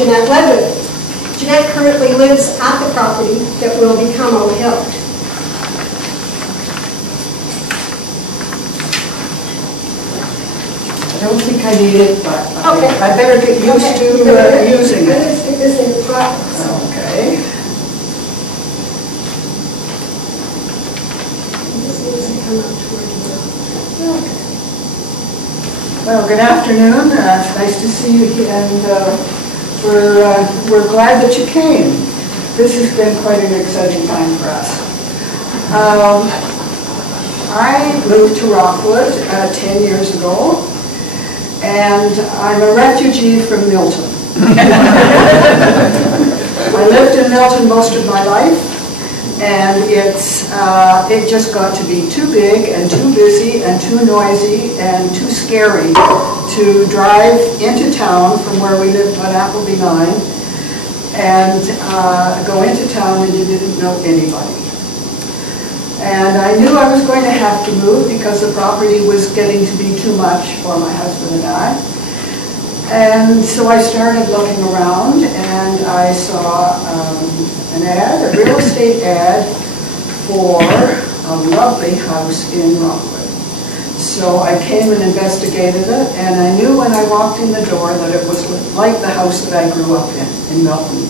Janette Ledwith. Janette currently lives at the property that will become Oak Hill. I don't think I need it, but Okay. I better get used to using it. Let's stick this in the pot. Okay. This needs to come up towards you. Okay. Well, good afternoon. It's nice to see you here, and we're glad that you came. This has been quite an exciting time for us. I moved to Rockwood 10 years ago, and I'm a refugee from Milton. I lived in Milton most of my life, and it just got to be too big and too busy and too noisy and too scary to drive into town from where we lived on Appleby 9 and go into town and you didn't know anybody. And I knew I was going to have to move because the property was getting to be too much for my husband and I. And so I started looking around, and I saw an ad, a real estate ad for a lovely house in Rockwood. So I came and investigated it, and I knew when I walked in the door that it was like the house that I grew up in Milton.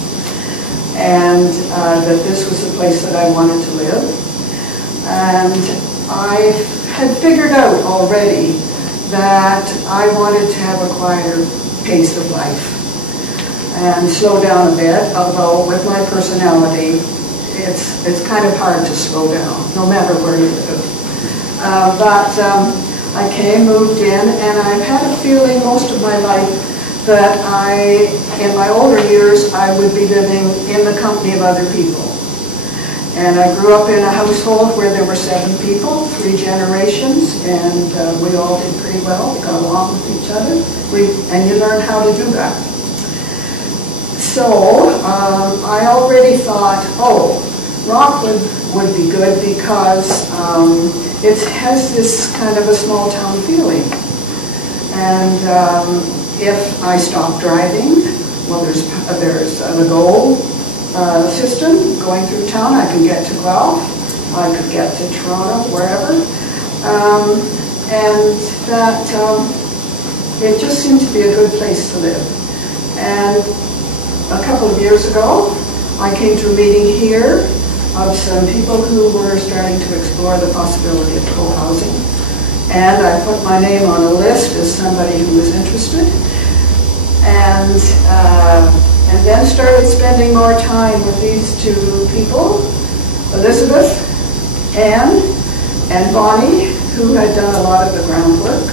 And that this was the place that I wanted to live. And I had figured out already that I wanted to have a quieter pace of life and slow down a bit, although with my personality it's kind of hard to slow down no matter where you live. But I came, moved in, and I've had a feeling most of my life that in my older years I would be living in the company of other people. And I grew up in a household where there were 7 people, 3 generations, and we all did pretty well. We got along with each other, and you learn how to do that. So I already thought, oh, Rockwood would be good because it has this kind of a small town feeling. And if I stop driving, well, there's the GO system going through town. I can get to Guelph, I could get to Toronto, wherever, and that it just seemed to be a good place to live. And a couple of years ago, I came to a meeting here of some people who were starting to explore the possibility of co-housing, and I put my name on a list as somebody who was interested, and then started spending more time with these 2 people, Elizabeth, Anne, and Bonnie, who had done a lot of the groundwork.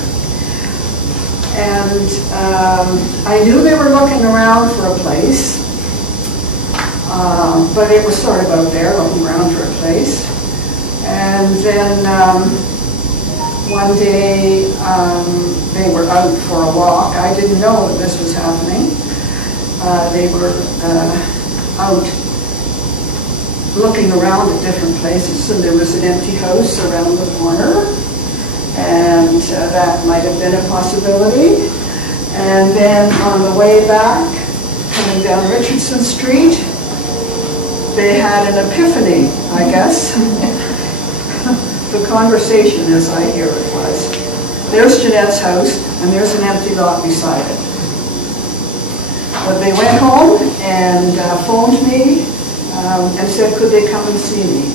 And I knew they were looking around for a place, but it was sort of out there, looking around for a place. And then one day they were out for a walk. I didn't know that this was happening. They were out looking around at different places, and there was an empty house around the corner, and that might have been a possibility. And then on the way back, coming down Richardson Street, they had an epiphany, I guess. The conversation, as I hear it, was, there's Janette's house, and there's an empty lot beside it. But they went home and phoned me and said, could they come and see me?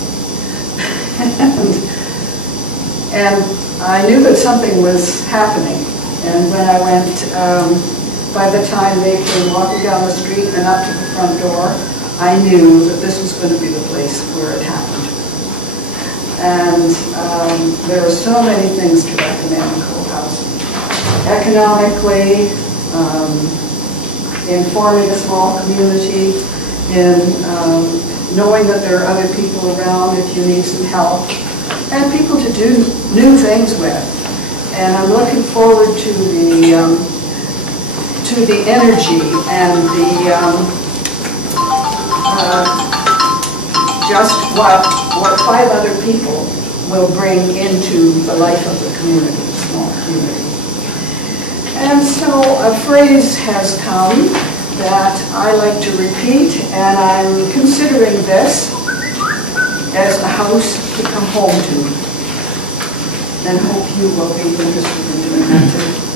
and I knew that something was happening. And when I went, by the time they came walking down the street and up to the front door, I knew that this was going to be the place where it happened. And there are so many things to recommend in co-housing. Economically, in forming a small community, in knowing that there are other people around if you need some help, and people to do new things with. And I'm looking forward to the energy and just what 5 other people will bring into the life of the community, the small community. And so a phrase has come that I like to repeat, and I'm considering this as a house to come home to. And hope you will be interested in doing that too.